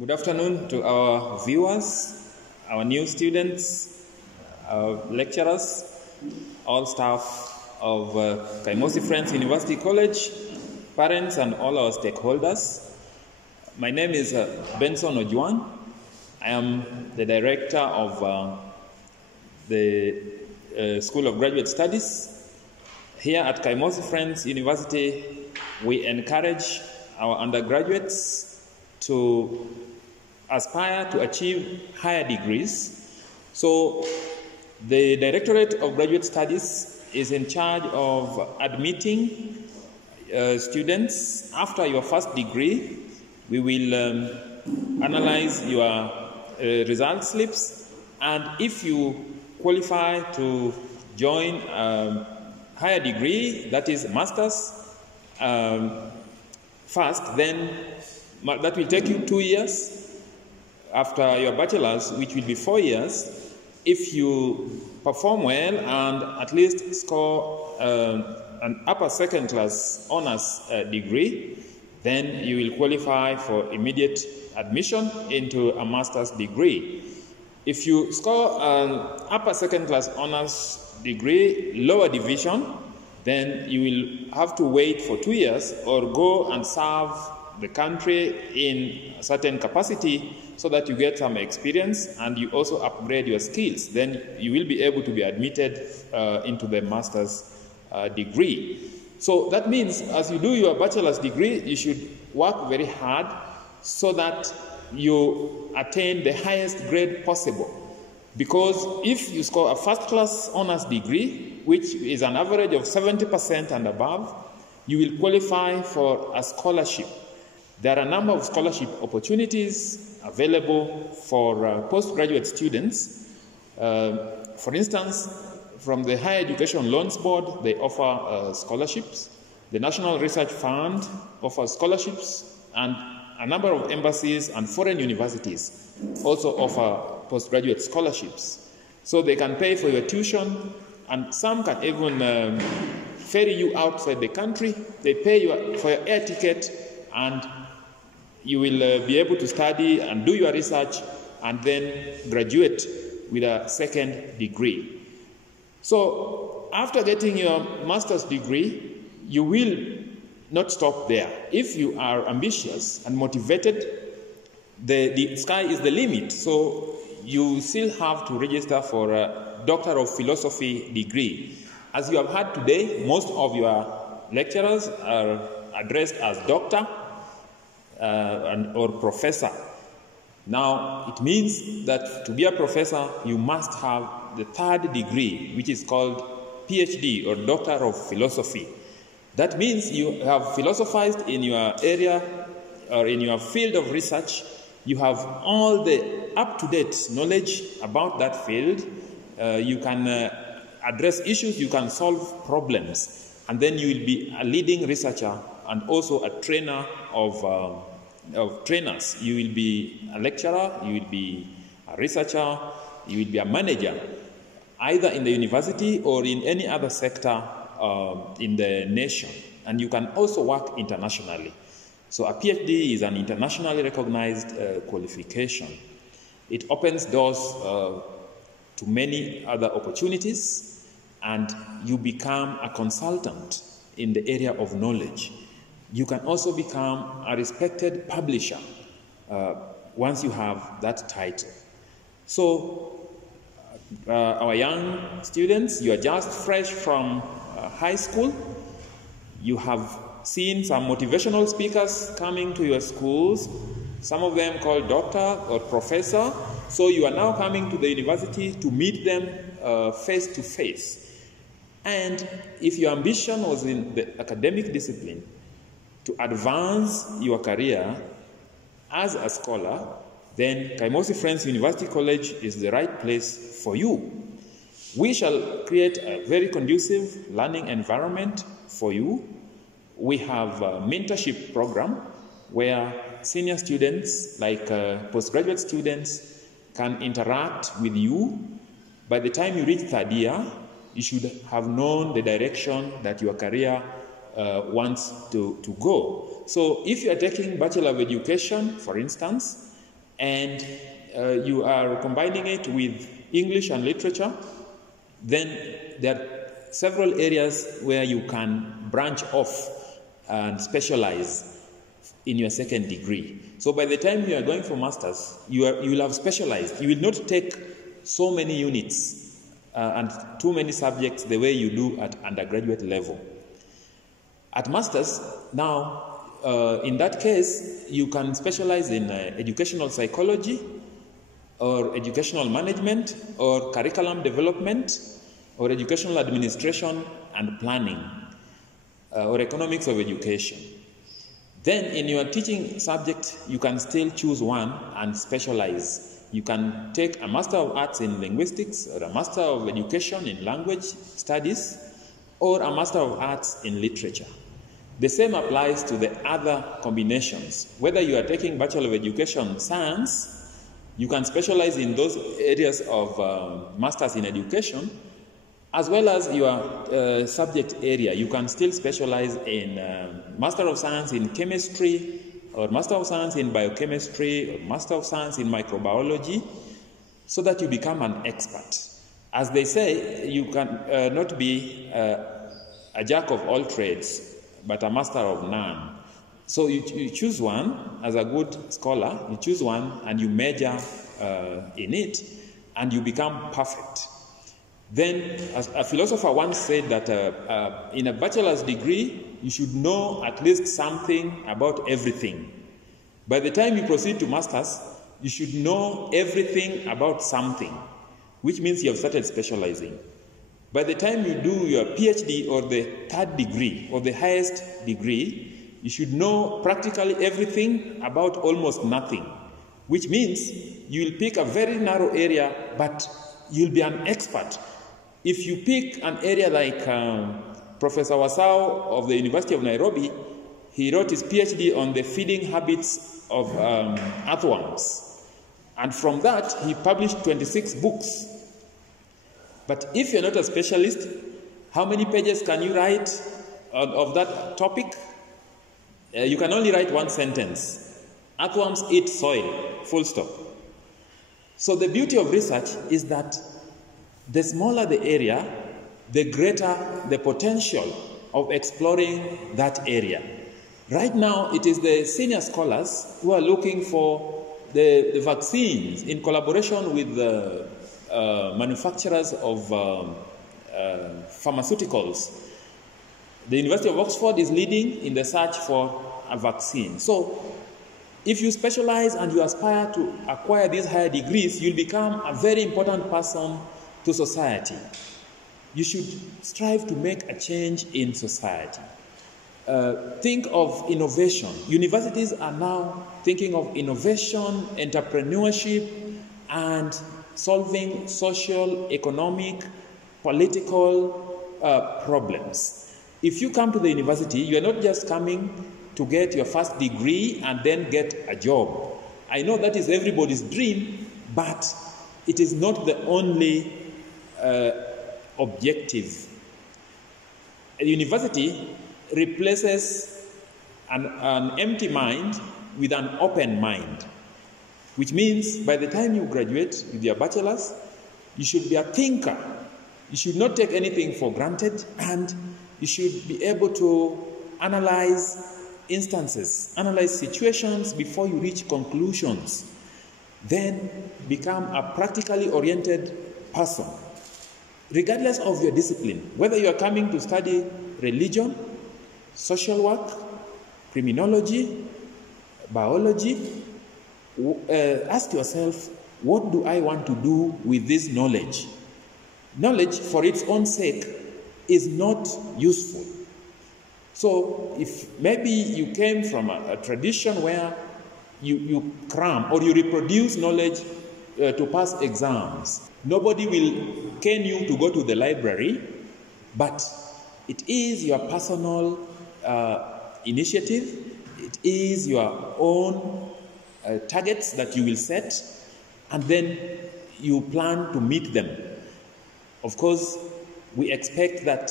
Good afternoon to our viewers, our new students, our lecturers, all staff of Kaimosi Friends University College, parents and all our stakeholders. My name is Benson Ojwang. I am the director of the School of Graduate Studies. Here at Kaimosi Friends University, we encourage our undergraduates to aspire to achieve higher degrees. So the Directorate of Graduate Studies is in charge of admitting students. After your first degree, we will analyze your result slips, and if you qualify to join higher degree, that is master's first, then that will take you 2 years after your bachelor's, which will be 4 years. If you perform well and at least score an upper second class honors degree, then you will qualify for immediate admission into a master's degree. If you score an upper second class honors degree, lower division, then you will have to wait for 2 years or go and serve the country in a certain capacity so that you get some experience and you also upgrade your skills. Then you will be able to be admitted into the master's degree. So that means as you do your bachelor's degree, you should work very hard so that you attain the highest grade possible. Because if you score a first-class honors degree, which is an average of 70% and above, you will qualify for a scholarship. There are a number of scholarship opportunities available for postgraduate students. For instance, from the Higher Education Loans Board, they offer scholarships. The National Research Fund offers scholarships, and a number of embassies and foreign universities also offer postgraduate scholarships. So they can pay for your tuition, and some can even ferry you outside the country. They pay you for your air ticket, and you will be able to study and do your research and then graduate with a second degree. So after getting your master's degree, you will not stop there. If you are ambitious and motivated, the sky is the limit. So you still have to register for a Doctor of Philosophy degree. As you have heard today, most of your lecturers are addressed as doctor or professor. Now, it means that to be a professor, you must have the third degree, which is called PhD or Doctor of Philosophy. That means you have philosophized in your area or in your field of research. You have all the up-to-date knowledge about that field. You can address issues, you can solve problems, and then you will be a leading researcher and also a trainer of trainers. You will be a lecturer, you will be a researcher, you will be a manager, either in the university or in any other sector in the nation. And you can also work internationally. So a PhD is an internationally recognized qualification. It opens doors to many other opportunities, and you become a consultant in the area of knowledge. You can also become a respected publisher once you have that title. So our young students, you are just fresh from high school. You have seen some motivational speakers coming to your schools, some of them called doctor or professor. So you are now coming to the university to meet them face to face. And if your ambition was in the academic discipline, to advance your career as a scholar, then Kaimosi Friends University College is the right place for you. We shall create a very conducive learning environment for you. We have a mentorship program where senior students, like postgraduate students, can interact with you. By the time you reach third year, you should have known the direction that your career wants to go. So if you are taking Bachelor of Education, for instance, and you are combining it with English and literature, then there are several areas where you can branch off and specialize in your second degree. So by the time you are going for masters, you will have specialized. You will not take so many units and too many subjects the way you do at undergraduate level. At masters, now, in that case, you can specialize in educational psychology, or educational management, or curriculum development, or educational administration and planning, or economics of education. Then in your teaching subject, you can still choose one and specialize. You can take a Master of Arts in Linguistics, or a Master of Education in Language Studies, or a Master of Arts in Literature. The same applies to the other combinations. Whether you are taking Bachelor of Education Science, you can specialize in those areas of Masters in Education, as well as your subject area. You can still specialize in Master of Science in Chemistry, or Master of Science in Biochemistry, or Master of Science in Microbiology, so that you become an expert. As they say, you can not be a jack of all trades, but a master of none. So you choose one as a good scholar, you choose one and you major in it, and you become perfect. Then, as a philosopher once said that in a bachelor's degree, you should know at least something about everything. By the time you proceed to master's, you should know everything about something, which means you have started specializing. By the time you do your PhD or the third degree or the highest degree, you should know practically everything about almost nothing, which means you will pick a very narrow area, but you'll be an expert. If you pick an area like Professor Wasau of the University of Nairobi, he wrote his PhD on the feeding habits of earthworms. And from that, he published 26 books. But if you're not a specialist, how many pages can you write of that topic? You can only write one sentence. Earthworms eat soil, full stop. So the beauty of research is that the smaller the area, the greater the potential of exploring that area. Right now, it is the senior scholars who are looking for the vaccines in collaboration with the manufacturers of pharmaceuticals. The University of Oxford is leading in the search for a vaccine. So, if you specialize and you aspire to acquire these higher degrees, you'll become a very important person to society. You should strive to make a change in society. Think of innovation. Universities are now thinking of innovation, entrepreneurship, and solving social, economic, political problems. If you come to the university, you are not just coming to get your first degree and then get a job. I know that is everybody's dream, but it is not the only objective. A university replaces an empty mind with an open mind, which means by the time you graduate with your bachelor's, you should be a thinker. You should not take anything for granted, and you should be able to analyze instances, analyze situations before you reach conclusions. Then become a practically oriented person. Regardless of your discipline, whether you are coming to study religion, social work, criminology, biology, ask yourself, what do I want to do with this knowledge? Knowledge, for its own sake, is not useful. So, if maybe you came from a tradition where you cram or you reproduce knowledge to pass exams, nobody will cane you to go to the library, but it is your personal initiative, it is your own targets that you will set, and then you plan to meet them. Of course, we expect that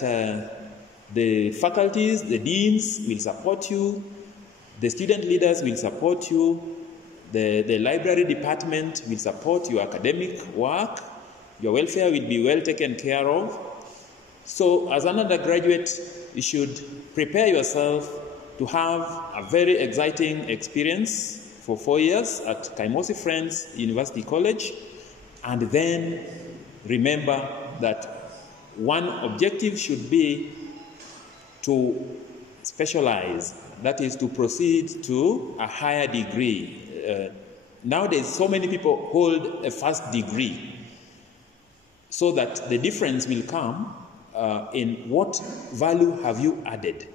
the faculties, the deans will support you, the student leaders will support you, The library department will support your academic work. Your welfare will be well taken care of. So as an undergraduate, you should prepare yourself to have a very exciting experience for 4 years at Kaimosi Friends University College. And then remember that one objective should be to specialize, that is to proceed to a higher degree. Nowadays, so many people hold a first degree, so that the difference will come in what value have you added.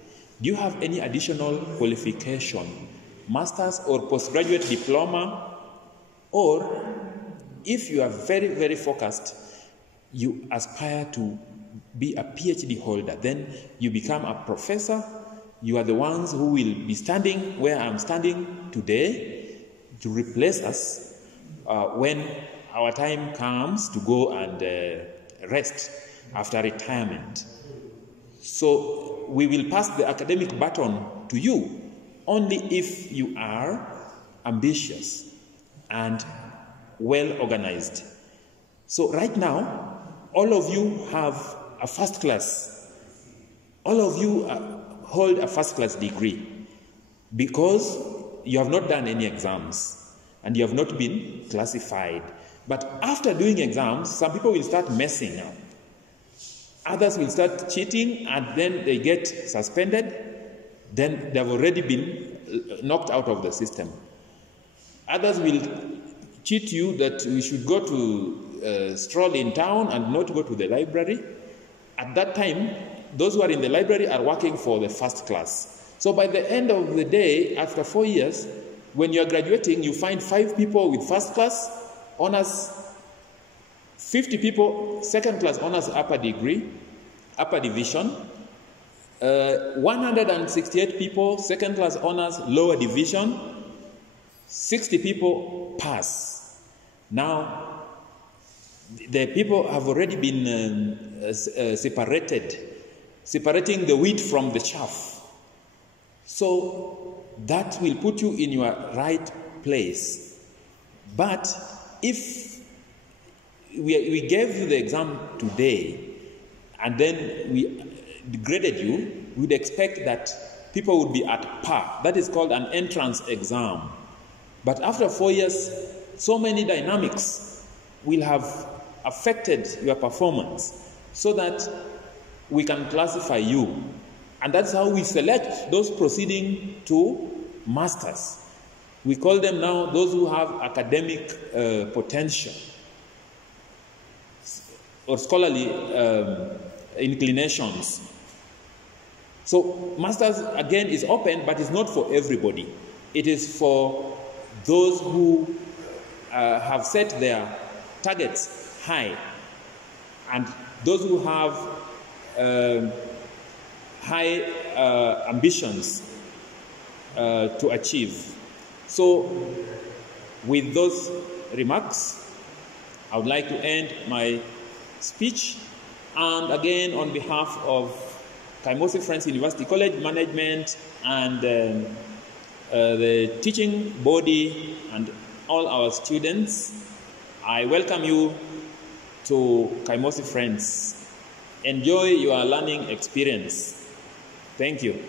Do you have any additional qualification, master's or postgraduate diploma? Or if you are very, very focused, you aspire to be a PhD holder, then you become a professor. You are the ones who will be standing where I'm standing today to replace us when our time comes to go and rest after retirement. So we will pass the academic baton to you only if you are ambitious and well organized. So right now, all of you have a first class. All of you hold a first class degree because you have not done any exams and you have not been classified. But after doing exams, some people will start messing up. Others will start cheating and then they get suspended. Then they have already been knocked out of the system. Others will cheat you that we should go to stroll in town and not go to the library. At that time, those who are in the library are working for the first class. So by the end of the day, after 4 years, when you are graduating, you find 5 people with first class honors, 50 people second class honors upper degree, upper division, 168 people second class honors lower division, 60 people pass. Now, the people have already been separating the wheat from the chaff. So that will put you in your right place. But if we gave you the exam today and then we graded you, we'd expect that people would be at par. That is called an entrance exam. But after 4 years, so many dynamics will have affected your performance so that we can classify you. And that's how we select those proceeding to masters. We call them now those who have academic potential or scholarly inclinations. So masters, again, is open, but it's not for everybody. It is for those who have set their targets high and those who have high ambitions to achieve. So with those remarks, I would like to end my speech. And again, on behalf of Kaimosi Friends University College Management and the teaching body and all our students, I welcome you to Kaimosi Friends. Enjoy your learning experience. Thank you.